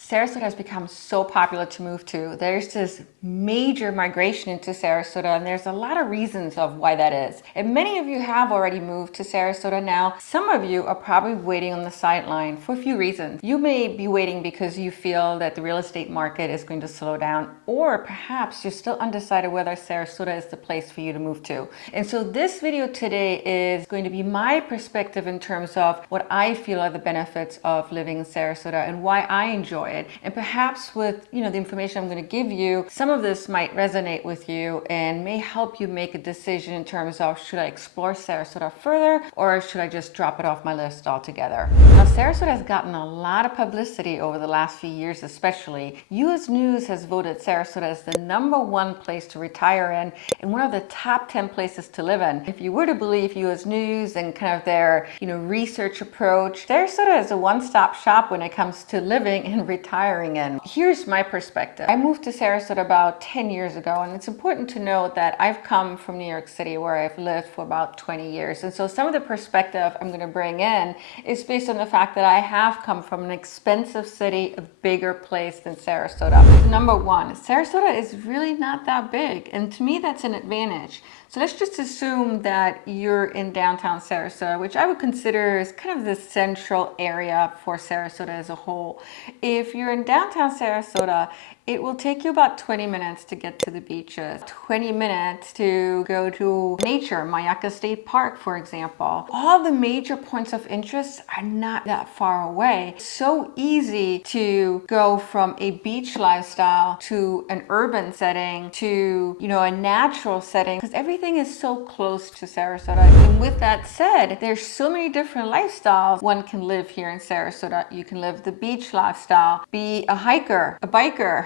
Sarasota has become so popular to move to. There's this major migration into Sarasota, and there's a lot of reasons of why that is. And many of you have already moved to Sarasota now. Some of you are probably waiting on the sideline for a few reasons. You may be waiting because you feel that the real estate market is going to slow down, or perhaps you're still undecided whether Sarasota is the place for you to move to. And so this video today is going to be my perspective in terms of what I feel are the benefits of living in Sarasota and why I enjoy it. And perhaps with the information I'm going to give you, some of this might resonate with you and may help you make a decision in terms of, should I explore Sarasota further or should I just drop it off my list altogether? Now, Sarasota has gotten a lot of publicity over the last few years, especially. US News has voted Sarasota as the #1 place to retire in and one of the top 10 places to live in. If you were to believe US News and kind of their research approach, Sarasota is a one-stop shop when it comes to living and retiring in. Here's my perspective. I moved to Sarasota about 10 years ago, and it's important to note that I've come from New York City where I've lived for about 20 years. And so some of the perspective I'm going to bring in is based on the fact that I have come from an expensive city, a bigger place than Sarasota. Number one, Sarasota is really not that big, and to me that's an advantage. So let's just assume that you're in downtown Sarasota, which I would consider is kind of the central area for Sarasota as a whole. If you're in downtown Sarasota, it will take you about 20 minutes to get to the beaches, 20 minutes to go to nature, Mayaka State Park, for example. All the major points of interest are not that far away. It's so easy to go from a beach lifestyle to an urban setting to, a natural setting, because everything is so close to Sarasota. And with that said, there's so many different lifestyles one can live here in Sarasota. You can live the beach lifestyle, be a hiker, a biker.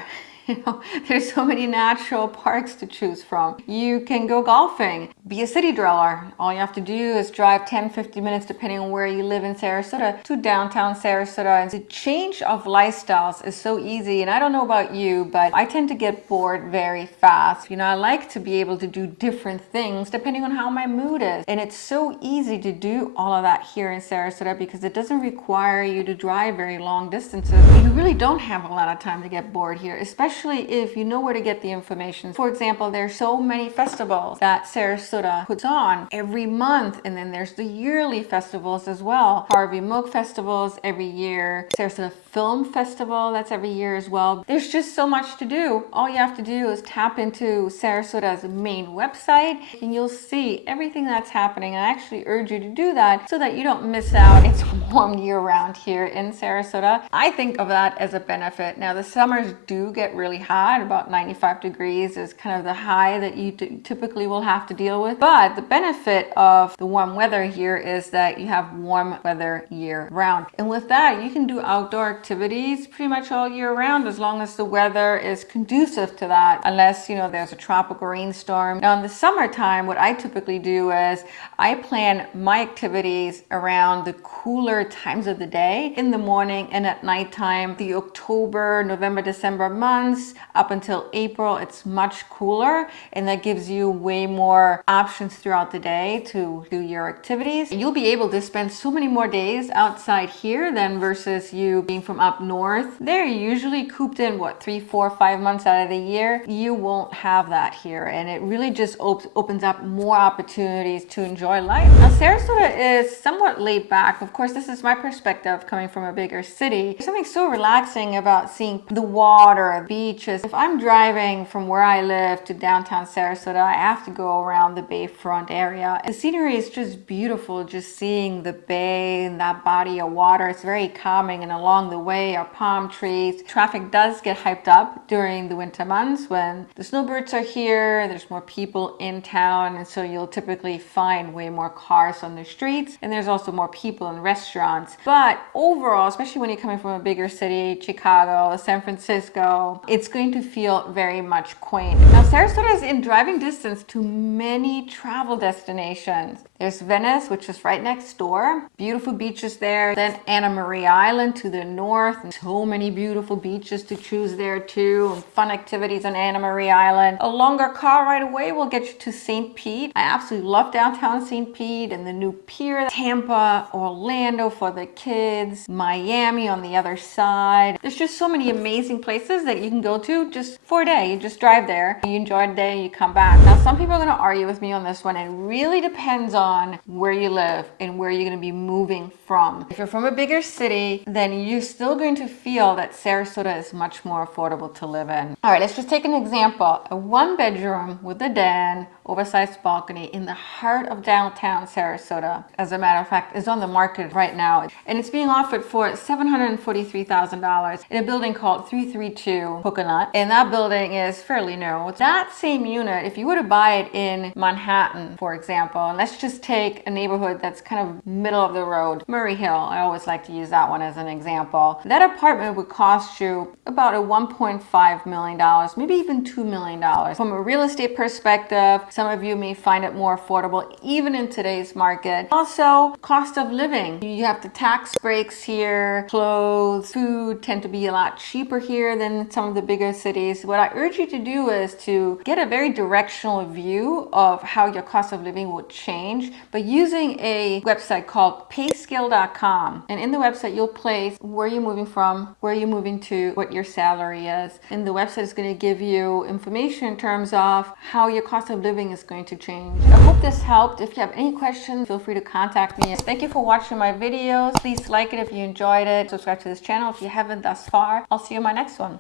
There's so many natural parks to choose from. You can go golfing, be a city dweller. All you have to do is drive 10-50 minutes, depending on where you live in Sarasota, to downtown Sarasota. And the change of lifestyles is so easy. And I don't know about you, but I tend to get bored very fast. I like to be able to do different things depending on how my mood is. And it's so easy to do all of that here in Sarasota because it doesn't require you to drive very long distances. You really don't have a lot of time to get bored here, especially if you know where to get the information. For example, there's so many festivals that Sarasota puts on every month, and then there's the yearly festivals as well. Harvey Milk festivals every year, Sarasota Film Festival, that's every year as well. There's just so much to do. All you have to do is tap into Sarasota's main website and you'll see everything that's happening. I actually urge you to do that so that you don't miss out. It's warm year-round here in Sarasota. I think of that as a benefit. Now, the summers do get really hot. About 95 degrees is kind of the high that you typically will have to deal with. But the benefit of the warm weather here is that you have warm weather year-round. And with that, you can do outdoor activities pretty much all year round as long as the weather is conducive to that, unless there's a tropical rainstorm. Now in the summertime, what I typically do is I plan my activities around the cooler times of the day, in the morning and at nighttime. The October, November, December months up until April, it's much cooler, and that gives you way more options throughout the day to do your activities. You'll be able to spend so many more days outside here than versus you being from up north. They're usually cooped in 3, 4, 5 months out of the year. You won't have that here, and it really just opens up more opportunities to enjoy life. Now, Sarasota is somewhat laid back. Of course, this is my perspective coming from a bigger city. There's something so relaxing about seeing the water, beaches. If I'm driving from where I live to downtown Sarasota, I have to go around the bayfront area. The scenery is just beautiful, just seeing the bay and that body of water. It's very calming, and along the way are palm trees. Traffic does get hyped up during the winter months when the snowbirds are here, there's more people in town, and so you'll typically find way more cars on the streets, and there's also more people in restaurants. But overall, especially when you're coming from a bigger city, Chicago, San Francisco, it's going to feel very much quaint. Now, Sarasota is in driving distance to many travel destinations. There's Venice, which is right next door. Beautiful beaches there. Then Anna Maria Island to the north. And so many beautiful beaches to choose there too. And fun activities on Anna Maria Island. A longer car ride away will get you to St. Pete. I absolutely love downtown St. Pete and the new pier. Tampa, Orlando for the kids. Miami on the other side. There's just so many amazing places that you can go to just for a day. You just drive there. You enjoy the day, you come back. Now, some people are going to argue with me on this one. It really depends on where you live and where you're going to be moving from. If you're from a bigger city, then you're still going to feel that Sarasota is much more affordable to live in. All right, let's just take an example. A 1-bedroom with a den, oversized balcony in the heart of downtown Sarasota, as a matter of fact, is on the market right now. And it's being offered for $743,000 in a building called 332 Coconut. And that building is fairly new. That same unit, if you were to buy it in Manhattan, for example, and let's just take a neighborhood that's kind of middle of the road, Murray Hill, I always like to use that one as an example. That apartment would cost you about a $1.5 million, maybe even $2 million. From a real estate perspective, some of you may find it more affordable even in today's market. Also, cost of living. You have the tax breaks here, clothes, food tend to be a lot cheaper here than some of the bigger cities. What I urge you to do is to get a very directional view of how your cost of living will change by using a website called payscale.com. And in the website, you'll place where you're moving from, where you're moving to, what your salary is. And the website is going to give you information in terms of how your cost of living is going to change. I hope this helped. If you have any questions, feel free to contact me. Thank you for watching my videos. Please like it if you enjoyed it. Subscribe to this channel if you haven't thus far. I'll see you in my next one.